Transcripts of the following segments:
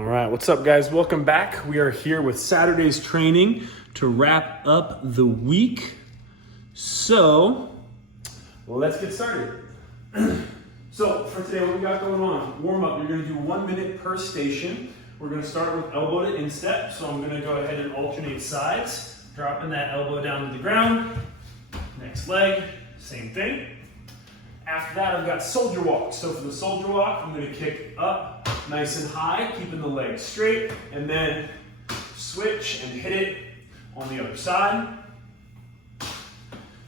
All right, what's up guys? Welcome back. We are here with Saturday's training to wrap up the week. So, let's get started. So for today, what we got going on? Warm up, you're gonna do 1 minute per station. We're gonna start with elbow to instep. So I'm gonna go ahead and alternate sides, dropping that elbow down to the ground. Next leg, same thing. After that, I've got soldier walk. So for the soldier walk, I'm gonna kick up nice and high, keeping the legs straight, and then switch and hit it on the other side.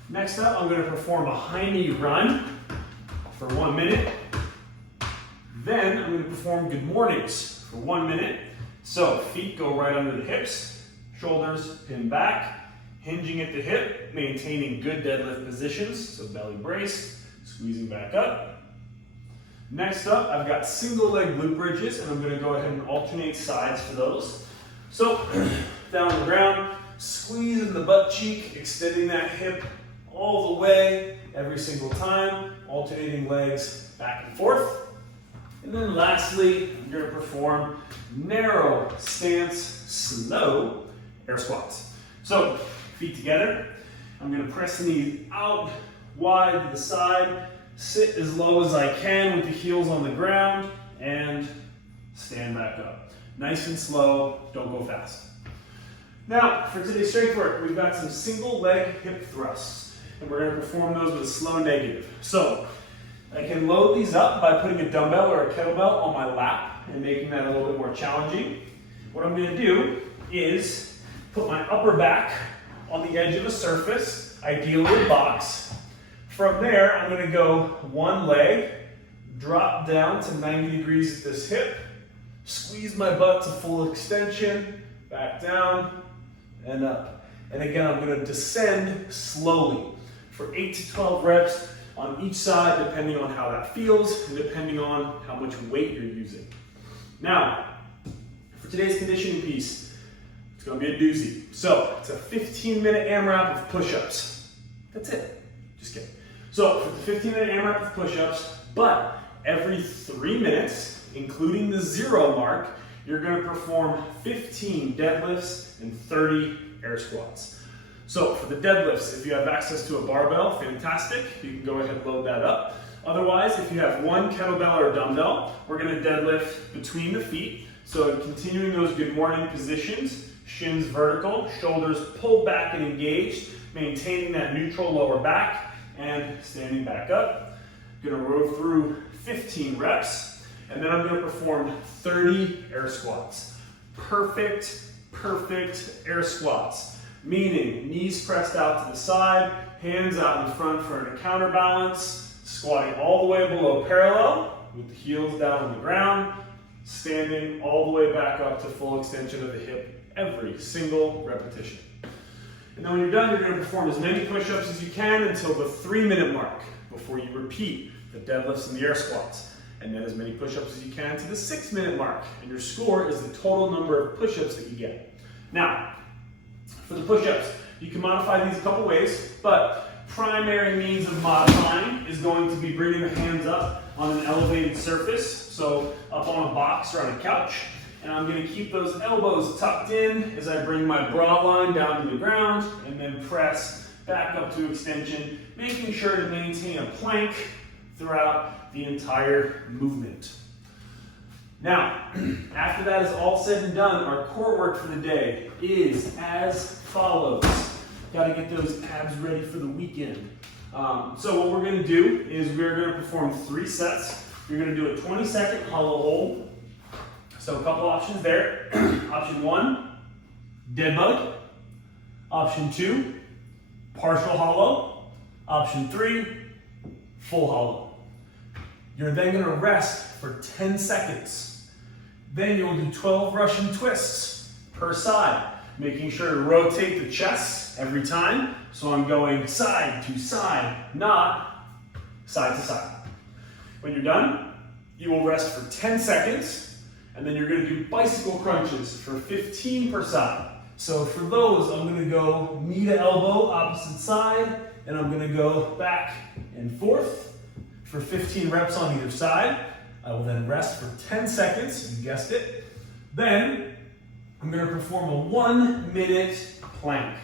Next up, I'm gonna perform a high knee run for 1 minute. Then I'm gonna perform good mornings for 1 minute. So feet go right under the hips, shoulders pin back, hinging at the hip, maintaining good deadlift positions, so belly braced, squeezing back up. Next up, I've got single leg glute bridges, and I'm gonna go ahead and alternate sides for those. So, down on the ground, squeezing the butt cheek, extending that hip all the way, every single time, alternating legs back and forth. And then lastly, I'm gonna perform narrow stance, slow air squats. So, feet together, I'm gonna press the knees out, wide to the side, sit as low as I can with the heels on the ground, and stand back up. Nice and slow, don't go fast. Now, for today's strength work, we've got some single leg hip thrusts, and we're gonna perform those with a slow negative. So, I can load these up by putting a dumbbell or a kettlebell on my lap and making that a little bit more challenging. What I'm gonna do is put my upper back on the edge of a surface, ideally a box. From there, I'm gonna go one leg, drop down to 90 degrees at this hip, squeeze my butt to full extension, back down and up. And again, I'm gonna descend slowly for 8 to 12 reps on each side, depending on how that feels and depending on how much weight you're using. Now, for today's conditioning piece, it's gonna be a doozy. So, it's a 15-minute AMRAP of push-ups. That's it, just kidding. So for the 15-minute AMRAP of push-ups, but every 3 minutes, including the 0 mark, you're gonna perform 15 deadlifts and 30 air squats. So for the deadlifts, if you have access to a barbell, fantastic. You can go ahead and load that up. Otherwise, if you have one kettlebell or dumbbell, we're gonna deadlift between the feet. So continuing those good morning positions, shins vertical, shoulders pulled back and engaged, maintaining that neutral lower back, and standing back up. Gonna row through 15 reps, and then I'm gonna perform 30 air squats. Perfect air squats, meaning knees pressed out to the side, hands out in front for a counterbalance, squatting all the way below parallel with the heels down on the ground, standing all the way back up to full extension of the hip every single repetition. And then when you're done, you're going to perform as many push-ups as you can until the 3-minute mark before you repeat the deadlifts and the air squats. And then as many push-ups as you can to the 6-minute mark. And your score is the total number of push-ups that you get. Now, for the push-ups, you can modify these a couple ways, but primary means of modifying is going to be bringing the hands up on an elevated surface, so up on a box or on a couch. And I'm gonna keep those elbows tucked in as I bring my bra line down to the ground and then press back up to extension, making sure to maintain a plank throughout the entire movement. Now, after that is all said and done, our core work for the day is as follows. Gotta get those abs ready for the weekend. So what we're gonna do is we're gonna perform 3 sets. You're gonna do a 20-second hollow hold. So a couple options there. Option 1, dead bug. Option 2, partial hollow. Option 3, full hollow. You're then gonna rest for 10 seconds. Then you'll do 12 Russian twists per side, making sure to rotate the chest every time. So I'm going side to side, not side to side. When you're done, you will rest for 10 seconds. And then you're gonna do bicycle crunches for 15 per side. So for those, I'm gonna go knee to elbow, opposite side, and I'm gonna go back and forth for 15 reps on either side. I will then rest for 10 seconds, you guessed it, Then I'm going to perform a 1 minute plank.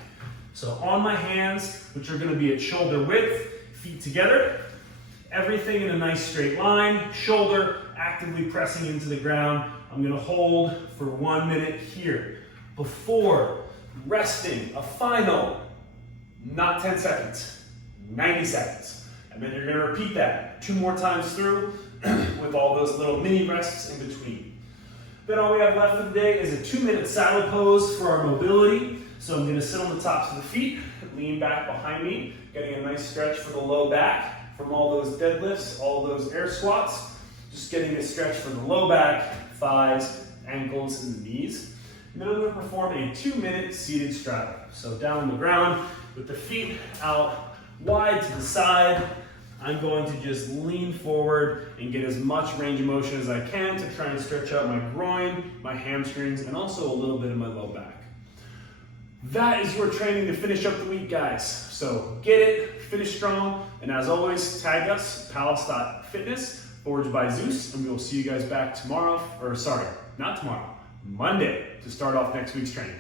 So on my hands, which are going to be at shoulder width, feet together, everything in a nice straight line, shoulder actively pressing into the ground. I'm going to hold for 1 minute here before resting a final, not 10 seconds, 90 seconds. And then you're going to repeat that 2 more times through with all those little mini rests in between. Then all we have left for the day is a 2-minute saddle pose for our mobility. So I'm going to sit on the tops of the feet, lean back behind me, getting a nice stretch for the low back from all those deadlifts, all those air squats. Just getting a stretch for the low back, thighs, ankles, and the knees. And then I'm going to perform a 2-minute seated straddle. So down on the ground with the feet out wide to the side. I'm going to just lean forward and get as much range of motion as I can to try and stretch out my groin, my hamstrings, and also a little bit of my low back. That is your training to finish up the week, guys. So get it, finish strong, and as always, tag us, palace.fitness, Forged by Zeus, and we will see you guys back tomorrow, or sorry, not tomorrow, Monday, to start off next week's training.